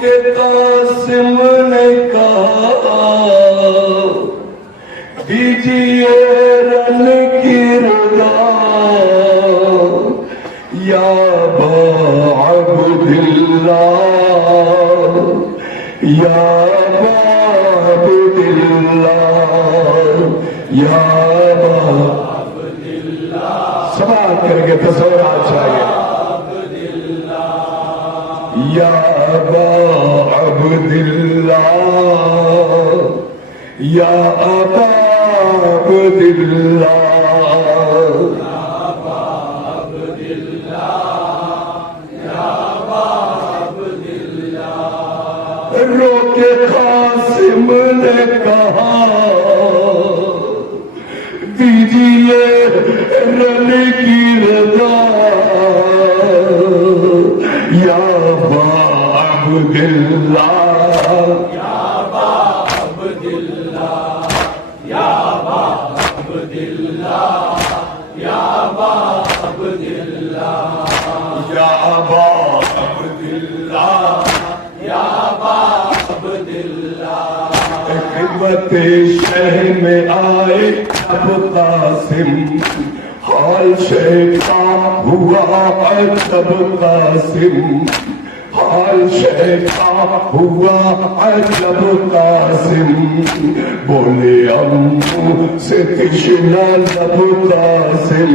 کے قاسم نے کہا دیجیے رن کی رضا یا با عبداللہ یا با عبداللہ یا با عبداللہ سماعت کر کے تصورات چاہیے یا با عبداللہ یا ابا عبداللہ رو کے قاسم نے کہا دیجیے رن کی رضا یا با عبداللہ یا با عبداللہ یا با عبداللہ یا با عبداللہ یا با عبداللہ یا با عبداللہ خدمت شہ میں آئے اب قاسم حال شہ کا ہوا عجب قاسم حال شہ کا ہوا عجب قاسم بولے امو سے تشنا لب قاسم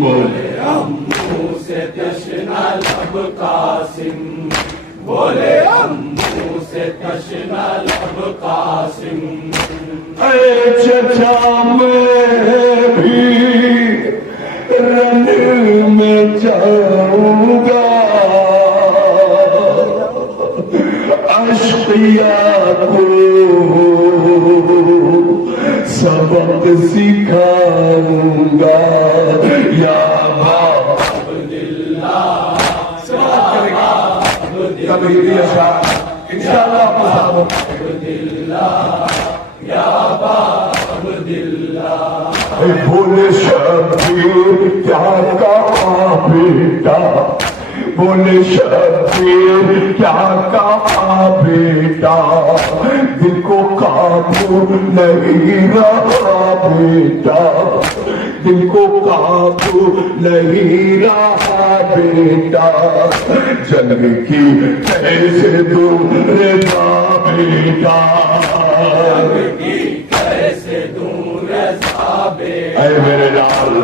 بولے امو سے تشنا لب قاسم بولے امو سے تشنا لب قاسم اے چچا میں بھی رن میں جاؤں گا اشقیاء کو سبق سکھاؤں گا یا با عبداللہ کبھی بھی اشعار انشاءاللہ عبداللہ یا با عبداللہ بولے شبیر کیا کہا بیٹا بولے شبیر کیا کہا بیٹا دل کو قابو نہیں رہا بیٹا دل کو قابو نہیں رہا بیٹا جنگ کی کیسے دوں رضا بیٹا جنگ کی کیسے دوں رضا بیٹا اے میرے لال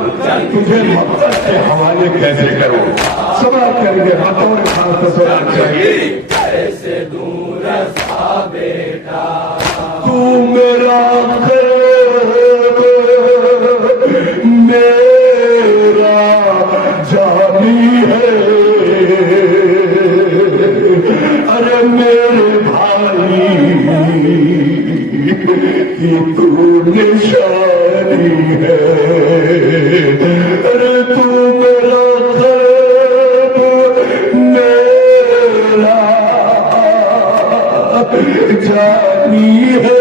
تجھے مقصد کے حوالے کیسے کروں سماعت کر کے ہاتھوں نے خاص تصورات چاہیے کیسے دوں رضا بیٹا تو میرا قلب میرا جانی ہے ارے میرے بھائی کی تو نشانی ہے ارے تو میرا جانی ہے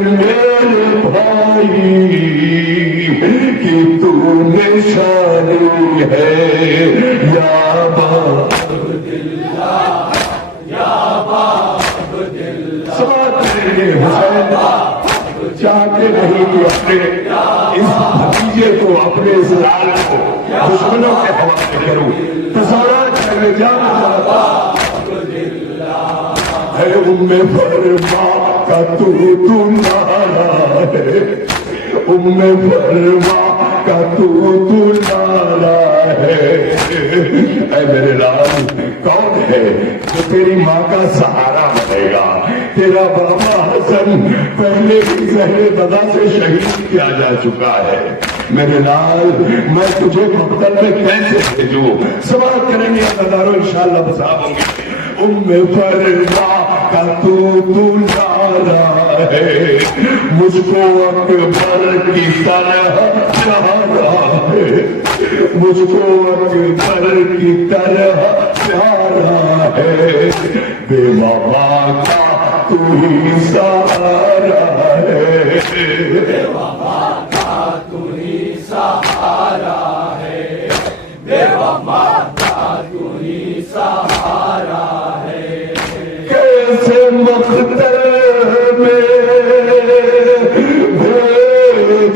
میرے بھائی کی تو نشانی ہے یا با عبداللہ یا با عبداللہ سماعت کریں حسین چاہتے نہیں کہ اپنے اس بھتیجے کو اپنے اس لال کو دشمنوں کے حوالے کروں تصورات کرنے جانا چاہتا اے ام فرما کا تو نارا ہے ام فرما کا تو نارا ہے اے میرے لال کون ہے جو تیری ماں کا سہارا بنے گا تیرا بابا حسن پہلے ہی زہر بدا سے شہید کیا جا چکا ہے میرے لال میں تجھے مقتل میں کیسے بھیجوں سماعت کریں گے عزاداروں انشاءاللہ بسا ہوں گے ام فرما کا تو نارا ہے مجھ کو اکبر کی طرح پیارا ہے مجھ کو اکبر کی طرح پیارا ہے بے وفا کا تو ہی سہارا ہے بے وفا کا تو ہی سہارا ہے بے وفا کا تو ہی سہارا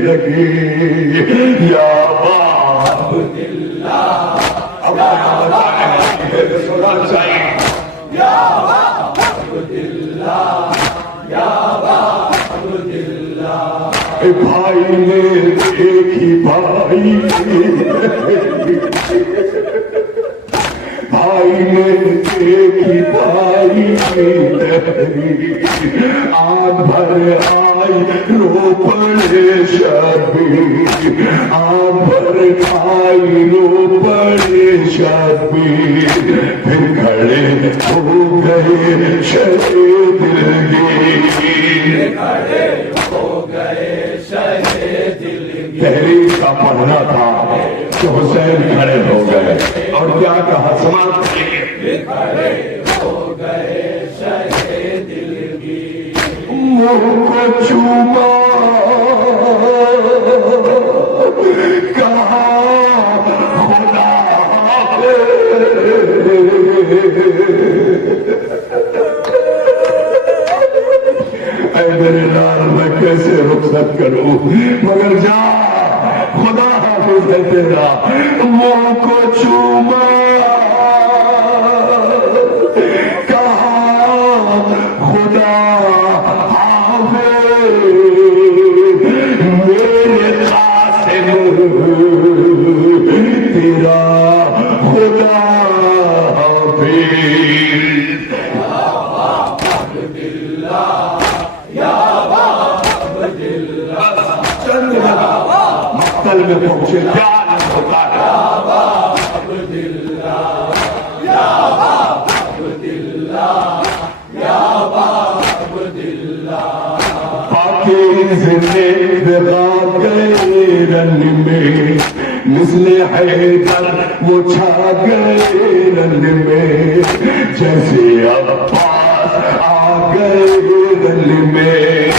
لگی یا عبداللہ اب سنا چاہیے یا عبداللہ یا عبداللہ بھائی نے ایک ہی بھائی بھائی نے ایک ہی بھائی آن بھر آئی رو پڑے شبیر آن بھر آئی رو پڑے شبیر پھر کھڑے ہو گئے شہید دلگیر کھڑے ہو گئے شہید دلگیر تحریر کا پڑھنا تھا کہ حسین کھڑے ہو گئے اور کیا کہا سماعت کیجیے کھڑے ہو گئے شہید دلگیر منہ کو چوما کہا خدا اے میرے لال میں کیسے رخصت کروں مگر جا خدا حافظ ہے تیرا منہ کو چوما کہا خدا حافظ میرے قاسم تیرا خدا حافظ مقتل میں پہنچے کیا ہوتا ہے یا عبداللہ یا عبداللہ پاکیز نے بغا گئے رن میں مثل حیدر وہ چھا گئے رن میں جیسے عباس آ گئے رن میں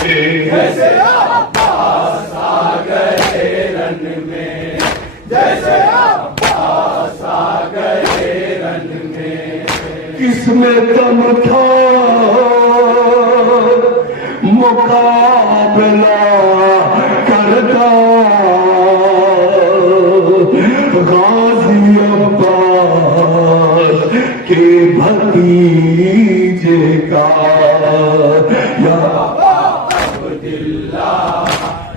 جیسے عباس آ گئے رن میں جیسے عباس آ گئے رن میں کس میں دم تھا مقابلہ کرتا غازی عباس کے بھتیجے کا یا عبداللہ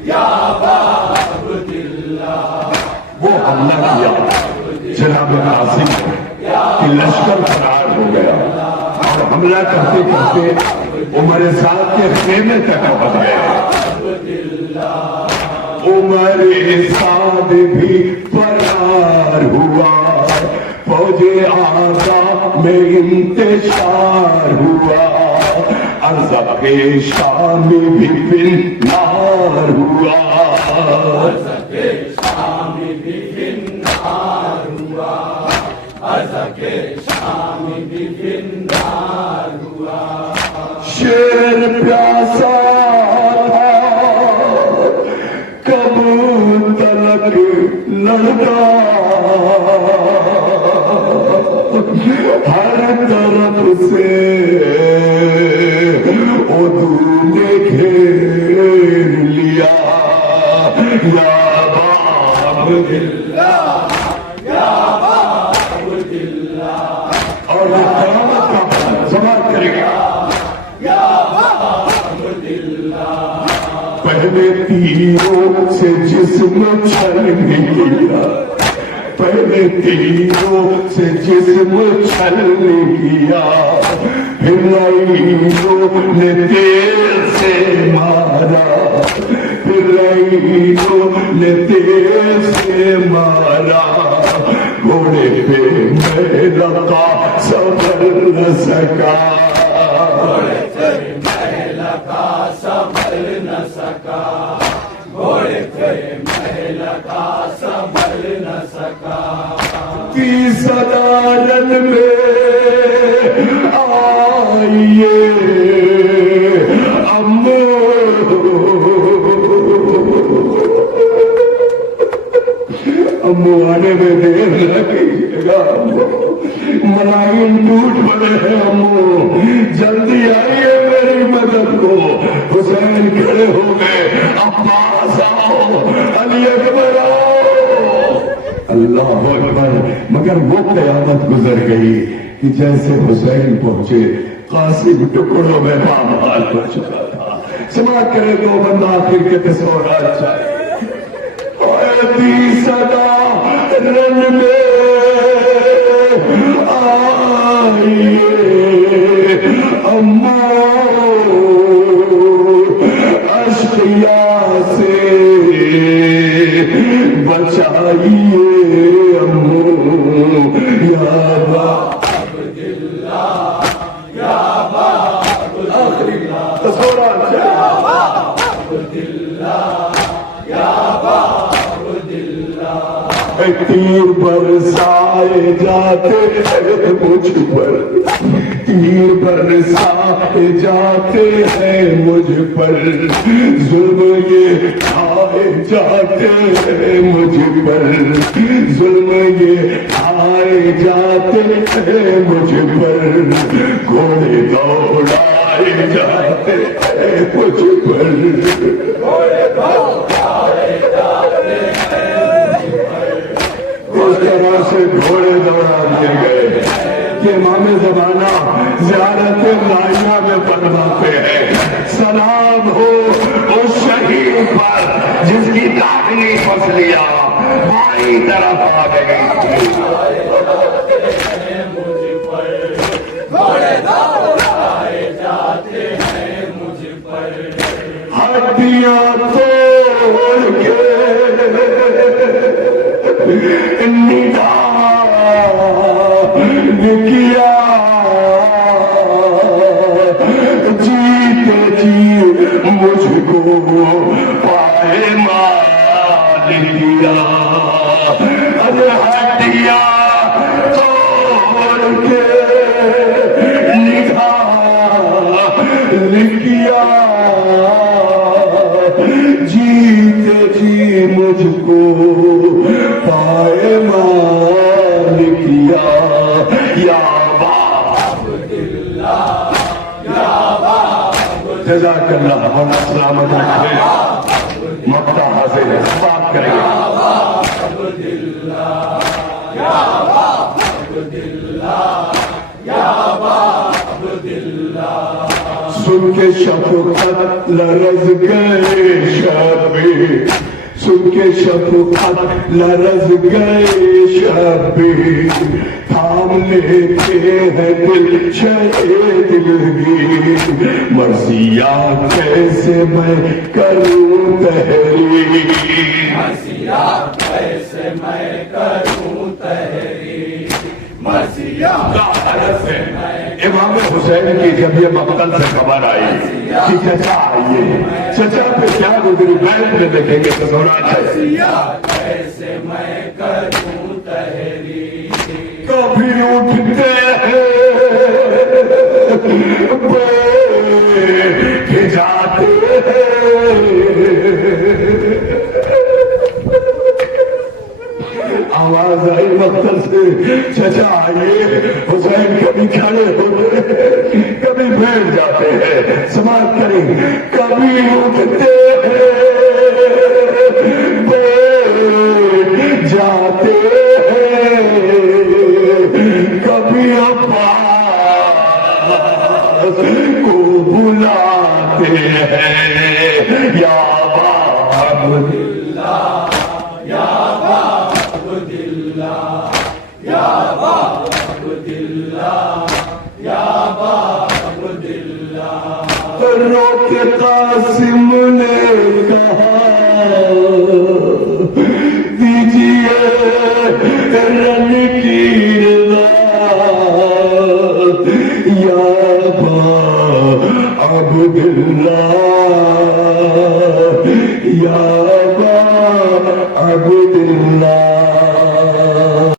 یا عبداللہ وہ حملہ کیا جناب قاسم کہ لشکر فرار ہو گیا اور حملہ کرتے کرتے عمر سعد کے خیمے تک پہنچ گیا عمر سعد بھی فرار ہوا فوج آزاد میں انتشار ہوا ارزق شام بھی فنار ہوا ارزق شام بھی فنار ہوا ارزق شام بھی فنار ہوا شیر پیاسا تھا کب تلک لڑکا ہر طرف سے عدو نے گھیر لیا یا عبداللہ یا عبداللہ اور قیامت کا سوال کرے گا یا عبداللہ پہلے تیروں سے جسم چھل گیا پہلے تیروں سے جسم چھل گیا پھر لائنوں نے تیر سے مارا پھر لائنوں نے تیر سے مارا گھوڑے پہ میرا کا صبر نہ سکا گھوڑے پہ میرا کا صبر نہ سکا گھوڑے پہ میرا کا صبر نہ سکا کی صدارت میں آئیے امو امو آنے میں دیر لگے گا ملائم ٹوٹ پڑے ہیں امو جلدی آئیے میری مدد کو حسین کھڑے ہو گئے عباس آؤ علی اکبر آؤ، اللہ اکبر۔ مگر وہ قیامت گزر گئی کہ جیسے حسین پہنچے قاسم ٹکڑوں میں پامال ہو چکا تھا۔ سماعت کرے تو بندہ آخر کے تصورات چاہے دی صدا رن میں آئیے اماں اشقیا سے بچائیے امو یا باب عبداللہ یا باب عبداللہ تصورات یا باب عبداللہ یا باب تیر برسائے جاتے ہیں مجھ پر، تیر برسائے جاتے ہیں مجھ پر، ظلم یہ کھائے جاتے ہیں مجھ پر، ظلم یہ کھائے جاتے ہیں مجھ پر، گھوڑے دوڑائے جاتے ہیں مجھ پر، گھوڑے دوڑائے جاتے ہیں اس طرح سے گھوڑے دوڑا دیے گئے کہ امام زمانہ زیارت نائیہ میں فرماتے ہیں سلام ہو اس شہید پر جس کی داخلی فصلیاں بائیں طرف آ گئی تھی۔ گھوڑے دوڑائے جاتے ہیں مجھ پر، ہڈیاں توڑ کے ندا کیا، جیتے جی مجھ کو پائے مال کیا، ارے ہڈیاں توڑ کے ندا کیا، جیتے جی مجھ کو پائے مال کیا، یا باب عبداللہ یا باب جزاک اللہ مولا سلامت رکھے، مقطع حاصل ہے، بات کریں گے یا باب عبداللہ یا باب عبداللہ یا باب عبداللہ، سن کے شفقت لرز گئے شبی، سن کے شفقت لرز گئے شبی، تھام لیتے ہیں دل شہے دلگیر، مرثیہ کیسے میں کروں تحریر، مرثیہ کیسے میں کروں تحریر، مرثیہ حضرت سے امام حسین کی جب یہ مقتل سے خبر آئی کہ چچا آئیے، چچا پہ کیا گزری بیت میں دیکھیں گے تصورات ہے، کیسے میں کروں تحریر، کبھی اٹھتے ہیں بیٹھ جاتے ہیں، آواز آئی مقتل سے چچا آئیے، حسین کبھی کھڑے ہوتے کبھی بیٹھ جاتے ہیں، سماعت کریں، کبھی اٹھتے ہیں بیٹھ جاتے ہیں، کبھی عباس کو بلاتے ہیں، یا باب عبداللہ یا باب عبداللہ یا باب عبداللہ یا باب عبداللہ، رو کے قاسم